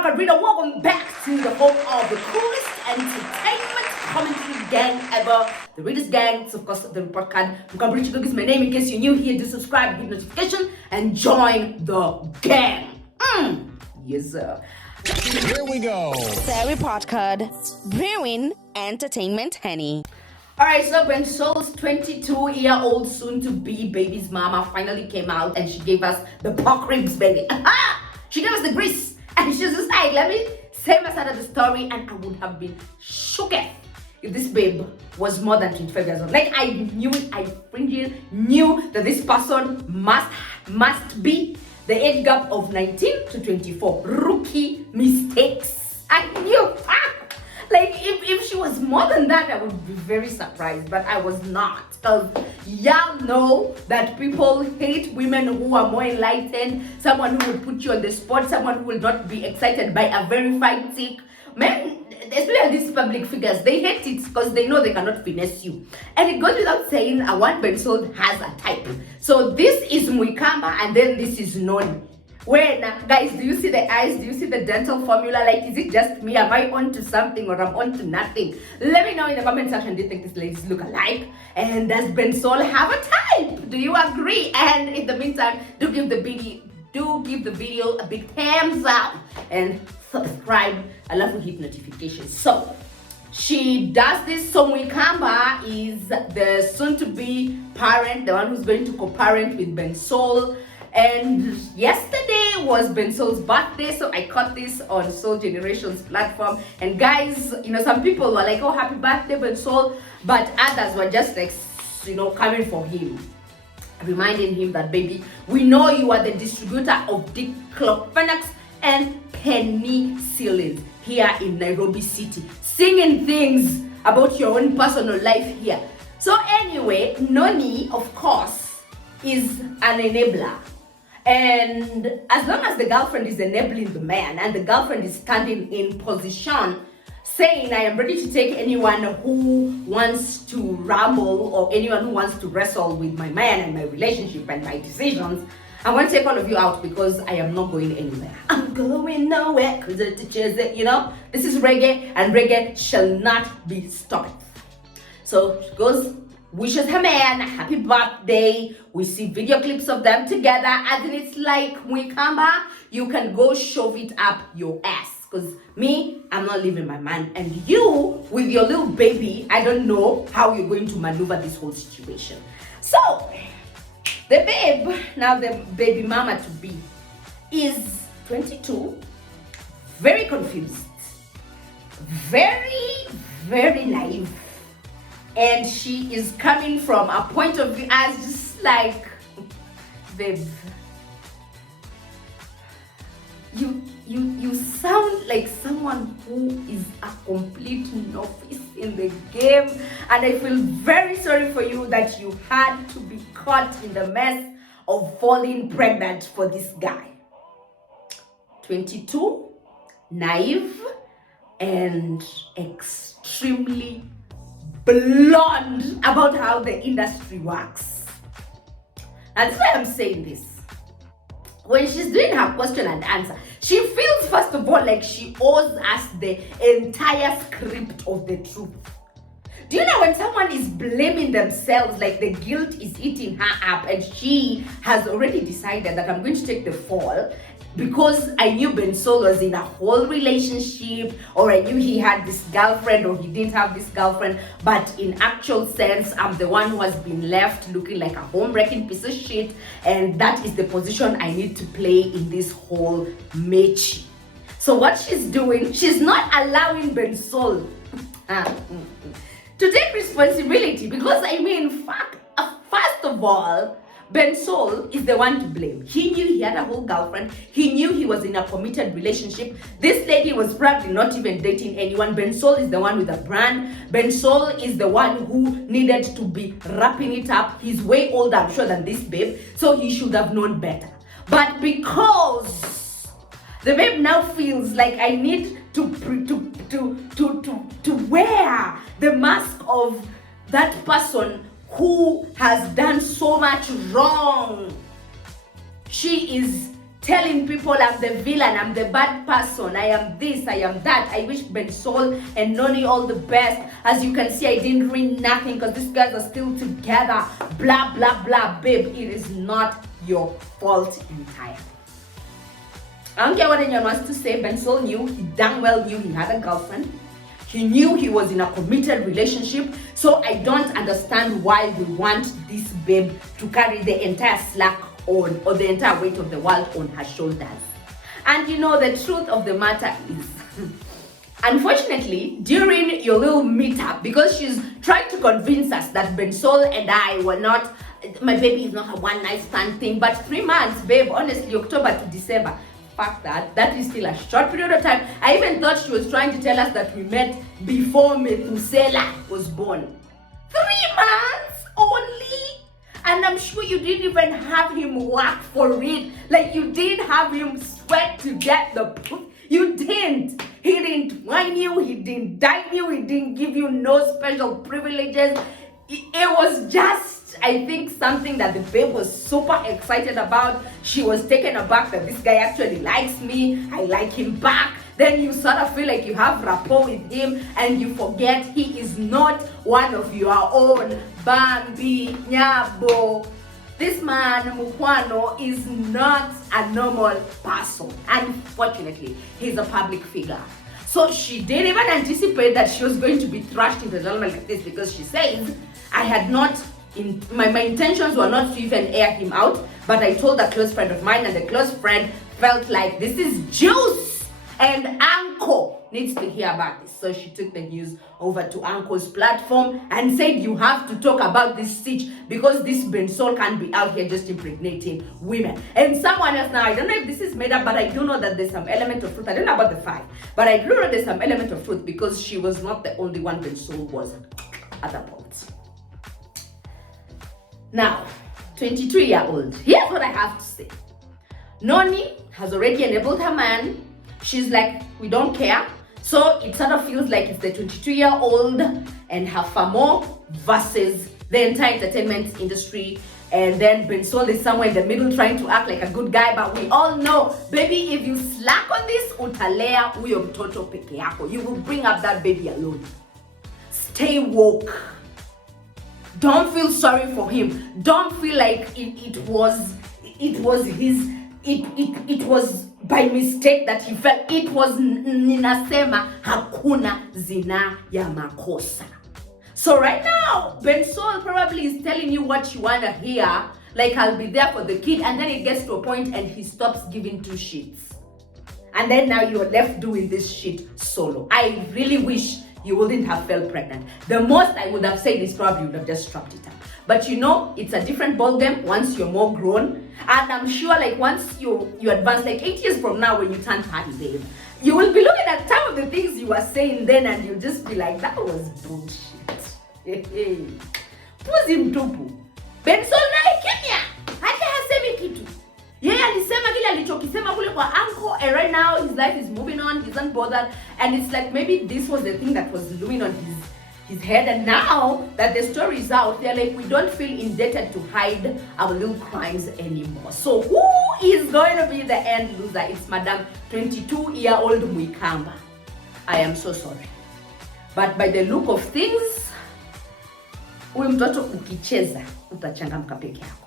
American reader, welcome back to the home of the coolest entertainment commentary gang ever. The Readers Gang. It's of course the report card. Mkamburi is my name. In case you're new here, do subscribe, hit notification, and join the gang. Yes, sir. Here we go. The report card. Brewing Entertainment Henny. Alright, so Bensoul's 22-year-old soon-to-be baby's mama finally came out and she gave us the pork ribs, baby. She gave us the grease. And she was just like, let me say my side of the story, and I would have been shook if this babe was more than 25 years old. Like, I knew it, I fringing knew that this person must be the age gap of 19 to 24. Rookie mistakes. I knew. Like, if she was more than that, I would be very surprised, but I was not. Because y'all know that people hate women who are more enlightened, someone who will put you on the spot, someone who will not be excited by a verified tick. Men, especially these public figures, they hate it because they know they cannot finesse you. And it goes without saying, one Bensoul has a type. So this is Muikamba and then this is Noni. Where now, guys, do you see the eyes? Do you see the dental formula? Like, is it just me? Am I on to something or I'm on to nothing? Let me know in the comment section, do you think these ladies look alike? And does Bensoul have a type? Do you agree? And in the meantime, do give the video a big thumbs up and subscribe. I love to hit notifications. So she does this. So Muikamba is the soon-to-be parent, the one who's going to co-parent with Bensoul. And yesterday was Bensoul's birthday, so I caught this on Soul Generation's platform. And guys, some people were like, oh, happy birthday, Bensoul, but others were just like, coming for him, reminding him that, baby, we know you are the distributor of diclofenac and penicillin here in Nairobi City, singing things about your own personal life here. So anyway, Noni, of course, is an enabler. And as long as the girlfriend is enabling the man and the girlfriend is standing in position saying, I am ready to take anyone who wants to ramble or anyone who wants to wrestle with my man and my relationship and my decisions, I'm going to take all of you out because I am not going anywhere. I'm going nowhere because this is reggae and reggae shall not be stopped. So she goes, wishes her man a happy birthday. We see video clips of them together, and then it's like, Muikamba, you can go shove it up your ass. Because me, I'm not leaving my man. And you, with your little baby, I don't know how you're going to maneuver this whole situation. So, the babe, now the baby mama to be, is 22, very confused, very, very naive. And she is coming from a point of view as just like, babe, you sound like someone who is a complete novice in the game, and I feel very sorry for you that you had to be caught in the mess of falling pregnant for this guy. 22, naive, and extremely blonde about how the industry works. And that's why I'm saying this. When she's doing her question and answer, she feels, first of all, like she owes us the entire script of the truth. Do you know when someone is blaming themselves, like the guilt is eating her up, and she has already decided that I'm going to take the fall because I knew Bensoul was in a whole relationship, or I knew he had this girlfriend or he didn't have this girlfriend, but in actual sense, I'm the one who has been left looking like a home-wrecking piece of shit, and that is the position I need to play in this whole mechi. So what she's doing, she's not allowing Bensoul to take responsibility, because first of all, Bensoul is the one to blame. He knew he had a whole girlfriend. He knew he was in a committed relationship. This lady was probably not even dating anyone. Bensoul is the one with a brand. Bensoul is the one who needed to be wrapping it up. He's way older, I'm sure, than this babe, so he should have known better. But because the babe now feels like I need to wear the mask of that person who has done so much wrong, she is telling people I'm the villain, I'm the bad person, I am this, I am that. I wish Bensoul and Noni all the best. As you can see, I didn't read nothing because these guys are still together. Blah, blah, blah. Babe, it is not your fault entirely. I don't care what anyone wants to say. Bensoul knew, he damn well knew he had a girlfriend. He knew he was in a committed relationship. So I don't understand why we want this babe to carry the entire slack on, or the entire weight of the world on her shoulders. And you know, the truth of the matter is, unfortunately, during your little meetup, because she's trying to convince us that Bensoul and I were not, my baby is not a one night stand thing, but 3 months, babe, honestly, October to December, fuck that. That is still a short period of time. I even thought she was trying to tell us that we met before Methuselah was born. 3 months only? And I'm sure you didn't even have him work for it. Like, you didn't have him sweat to get the proof. You didn't. He didn't whine you. He didn't dine you. He didn't give you no special privileges. It was just, I think, something that the babe was super excited about. She was taken aback that this guy actually likes me. I like him back. Then you sort of feel like you have rapport with him and you forget he is not one of your own. Bambi, Nyabo. This man, Mukwano, is not a normal person. Unfortunately, he's a public figure. So she didn't even anticipate that she was going to be thrashed into the element like this, because she says, I had not, my intentions were not to even air him out, but I told a close friend of mine, and the close friend felt like this is juice and Uncle needs to hear about this. So she took the news over to Uncle's platform and said, you have to talk about this stitch, because this Bensoul can't be out here just impregnating women. And someone else, now I don't know if this is made up, but I do know that there's some element of truth. I don't know about the fact, but I do know there's some element of truth, because she was not the only one Bensoul was at that point. Now, 22-year-old, here's what I have to say. Noni has already enabled her man. She's like, we don't care. So it sort of feels like it's the 22-year-old and her famo versus the entire entertainment industry. And then Bensoul is somewhere in the middle trying to act like a good guy. But we all know, baby, if you slack on this, utalea uyo mtoto peke yako. You will bring up that baby alone. Stay woke. Don't feel sorry for him. Don't feel like it was by mistake that he felt. It was ninasema hakuna zina ya makosa. So right now, Bensoul probably is telling you what you wanna hear, like I'll be there for the kid, and then it gets to a point and he stops giving 2 shits. And then now you're left doing this shit solo. I really wish you wouldn't have fell pregnant. The most I would have said is probably would have just strapped it up. But you know, it's a different ballgame once you're more grown. And I'm sure like once you advance, like 8 years from now when you turn 30, babe, you will be looking at some of the things you were saying then and you'll just be like, that was bullshit. Puzi mtupu. Bensoul naye kimya. Hata hasemi kitu. Yeye alisema kile alichokisema kule kwa uncle, and right now his life is moving on, he's unbothered, and it's like maybe this was the thing that was looming on his head, and now that the story is out, they're like, we don't feel indebted to hide our little crimes anymore. So who is going to be the end loser? It's Madam 22-year-old Mwikamba. I am so sorry. But by the look of things, huyu mtoto ukicheza utachangamka peke yako.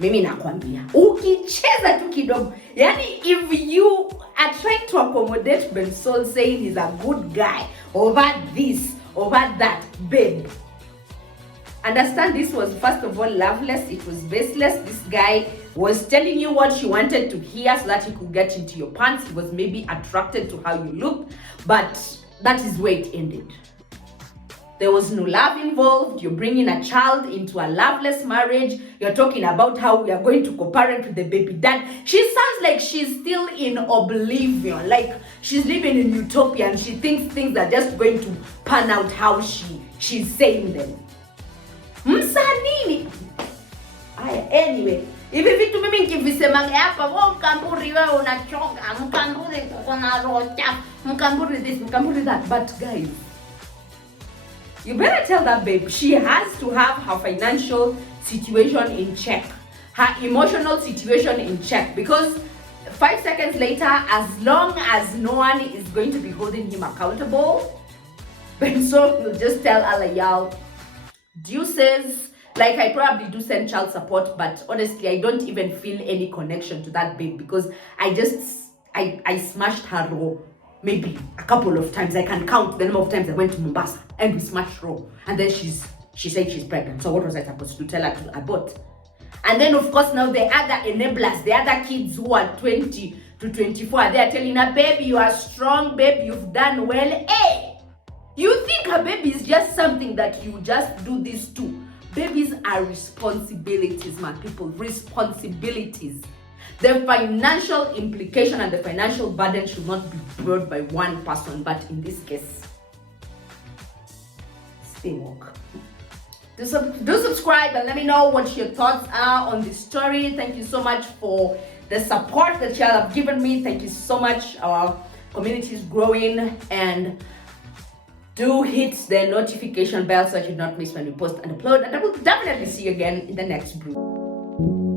Mimi nakwambia, ukicheza tu kidogo. Yani if you are trying to accommodate Bensoul saying he's a good guy over this, over that, babe, understand this was first of all loveless, it was baseless. This guy was telling you what you wanted to hear so that he could get into your pants. He was maybe attracted to how you looked, but that is where it ended. There was no love involved. You're bringing a child into a loveless marriage. You're talking about how we are going to co-parent with the baby dad. She sounds like she's still in oblivion, like she's living in utopia and she thinks things are just going to pan out how she's saying them. Msanini. Anyway, hivi vitu mimi nikivisemanga hapa, mkamburi wewe unachonga, mkamburi kuna rocha, mkamburi this, mkamburi that, but guys, you better tell that babe she has to have her financial situation in check. her emotional situation in check, because 5 seconds later, as long as no one is going to be holding him accountable, Bensoul will just tell Alayal, deuces. Like, I probably do send child support, but honestly, I don't even feel any connection to that babe, because I smashed her raw maybe a couple of times. I can count the number of times I went to Mombasa and we smashed raw, and then she said she's pregnant. So what was I supposed to tell her to abort? And then of course now the other enablers, the other kids who are 20 to 24, they are telling her, baby, you are strong, babe, you've done well. Hey, you think a baby is just something that you just do this to? Babies are responsibilities, my people, responsibilities. The financial implication and the financial burden should not be brought by one person, but in this case, stay woke. Do subscribe and let me know what your thoughts are on this story. Thank you so much for the support that y'all have given me. Thank you so much. Our community is growing, and do hit the notification bell so that you do not miss when we post and upload. And I will definitely see you again in the next brew.